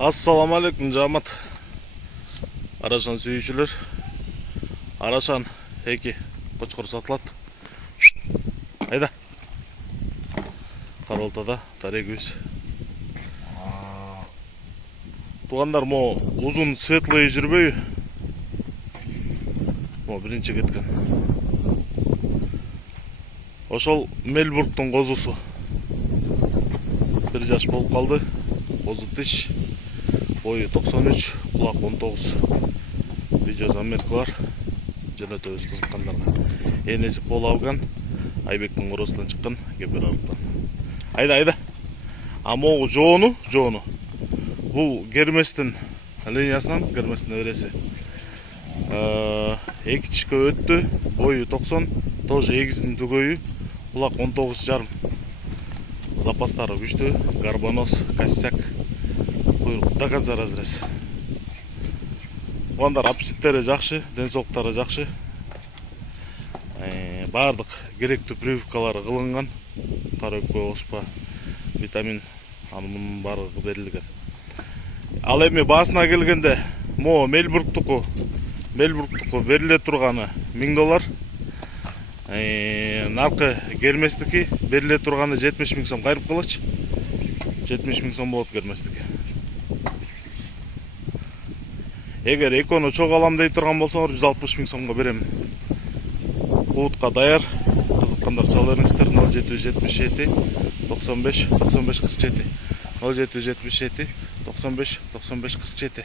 Assalamu alaikum жамат. Арашан сүйүүчүлөр. Арашан эки кочкор сатылат. Айда. Каролтада тарегибиз. Тугандар, мо узун светлый жүрбөйбү. Мо биринчи кеткен. Ошол Мельбургтун козусу. 1 жаш болуп калды. Козу тиш. Boyu 93, kulak 19. Видео замерки бар. Жөнөтөбүз кызыккандарга. Энеси Пол Афган, Айбектин коросунан чыккан кепер арыктан. Айда. А могу жоону. Бул Герместин линиясынан, Герместин эреси. Эки чишке өттү, бою 90, тоже эгизин түгөйү, kulak 19,5. Запастары күчтүү, гарбонос, косяк. До конца разрез. Угандар аппетиттери жакшы, ден соолуктары жакшы. Бардык керектүү прививкалары кылынган. Тарөккө, оспа, витамин, анын бардыгы берилген. Ал эми баасына келгенде, мо Мельбургтуку бериле турганы $1000. Наркы Герместики бериле турганы 70 000 сом кайрып калачы. 70 000 сом болот Герместики. Эгер экөөнү чогуу алам дей турган болсоңор 160 000 сомго берем. Куутка даяр. Кызыккандар чала бериңиздер. 0777 95 95 47. 0777 95 95 47.